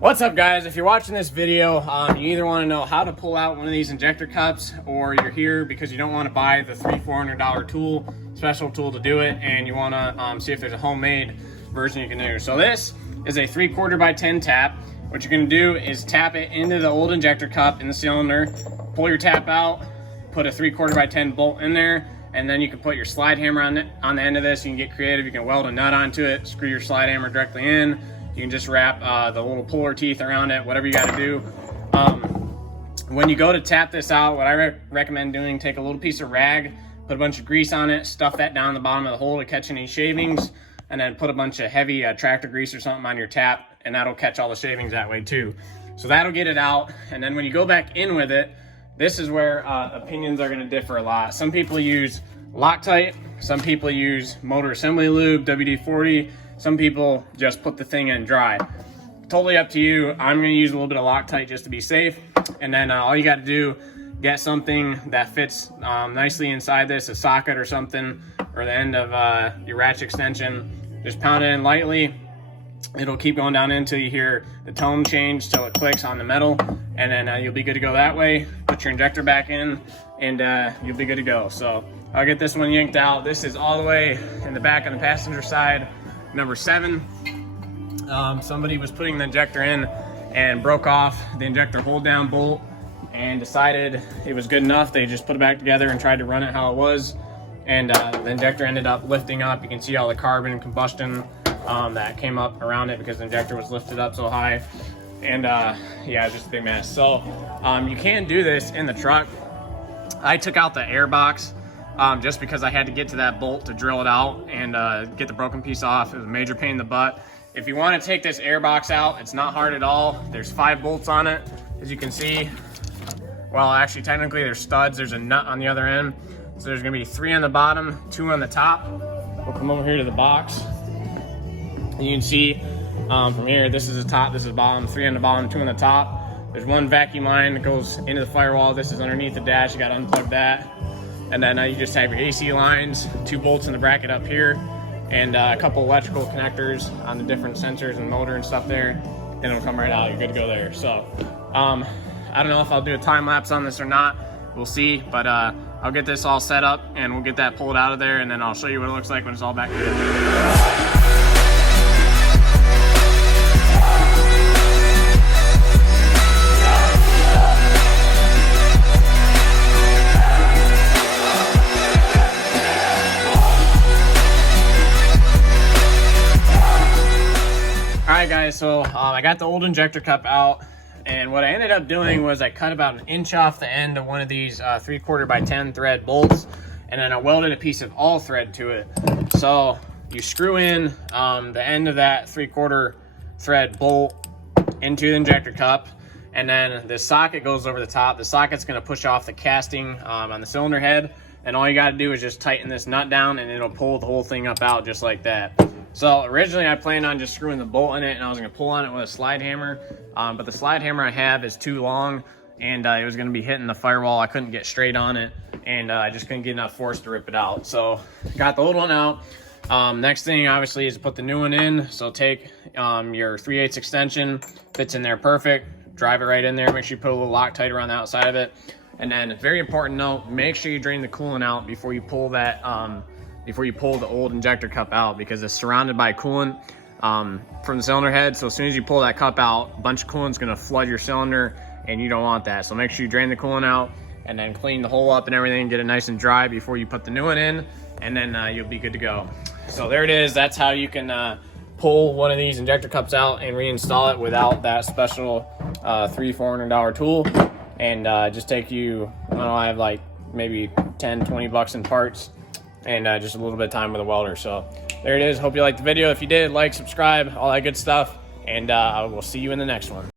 What's up, guys? If you're watching this video, you either want to know how to pull out one of these injector cups, or you're here because you don't want to buy the $300-400 tool, special tool to do it, and you want to see if there's a homemade version you can do. So this is a 3/4 by 10 tap. What you're going to do is tap it into the old injector cup in the cylinder, pull your tap out, put a 3/4 by 10 bolt in there, and then you can put your slide hammer on the end of this. You can get creative. You can weld a nut onto it, screw your slide hammer directly in. You can just wrap the little puller teeth around it, whatever you got to do. When you go to tap this out, what I recommend doing, take a little piece of rag, put a bunch of grease on it, stuff that down the bottom of the hole to catch any shavings, and then put a bunch of heavy tractor grease or something on your tap, and that'll catch all the shavings that way too. So that'll get it out. And then when you go back in with it, this is where opinions are going to differ a lot. Some people use Loctite, some people use motor assembly lube, WD-40. Some people just put the thing in dry. Totally up to you. I'm gonna use a little bit of Loctite just to be safe. And then all you gotta do, get something that fits nicely inside this, a socket or something, or the end of your ratchet extension. Just pound it in lightly. It'll keep going down until you hear the tone change till it clicks on the metal. And then you'll be good to go that way. Put your injector back in and you'll be good to go. So I'll get this one yanked out. This is all the way in the back on the passenger side. Number 7, somebody was putting the injector in and broke off the injector hold down bolt and decided it was good enough. They just put it back together and tried to run it how it was, and the injector ended up lifting up. You can see all the carbon and combustion that came up around it because the injector was lifted up so high, and yeah, it's just a big mess. So you can do this in the truck. I took out the air box just because I had to get to that bolt to drill it out and get the broken piece off. It was a major pain in the butt. If you want to take this air box out, it's not hard at all. There's 5 bolts on it, as you can see. Well, actually, technically there's studs. There's a nut on the other end. So there's gonna be 3 on the bottom, 2 on the top. We'll come over here to the box. And you can see from here, this is the top, this is the bottom, 3 on the bottom, 2 on the top. There's 1 vacuum line that goes into the firewall. This is underneath the dash. You gotta unplug that. And then you just have your AC lines, 2 bolts in the bracket up here, and a couple electrical connectors on the different sensors and motor and stuff there. Then it'll come right out. You're good to go there. So I don't know if I'll do a time lapse on this or not. We'll see, but I'll get this all set up and we'll get that pulled out of there, and then I'll show you what it looks like when it's all back together. Alright guys, so I got the old injector cup out, and what I ended up doing was I cut about 1 inch off the end of one of these 3/4 by 10 thread bolts, and then I welded a piece of all thread to it. So you screw in the end of that 3/4 thread bolt into the injector cup, and then the socket goes over the top. The socket's going to push off the casting on the cylinder head, and all you got to do is just tighten this nut down and it'll pull the whole thing up out just like that. So originally I planned on just screwing the bolt in it, and I was going to pull on it with a slide hammer, but the slide hammer I have is too long, and it was going to be hitting the firewall. I couldn't get straight on it, and I just couldn't get enough force to rip it out. So got the old one out. Next thing obviously is to put the new one in. So take your 3/8 extension, fits in there perfect, drive it right in there. Make sure you put a little Loctite around the outside of it, and then very important note, make sure you drain the coolant out before you pull that before you pull the old injector cup out, because it's surrounded by coolant from the cylinder head. So as soon as you pull that cup out, a bunch of coolant's gonna flood your cylinder, and you don't want that. So make sure you drain the coolant out and then clean the hole up and everything, get it nice and dry before you put the new one in, and then you'll be good to go. So there it is. That's how you can pull one of these injector cups out and reinstall it without that special $300-400 tool. And just take you, I don't know, I have like maybe 10-20 bucks in parts, and just a little bit of time with a welder. So there it is. Hope you liked the video. If you did, like, subscribe, all that good stuff, and we'll see you in the next one.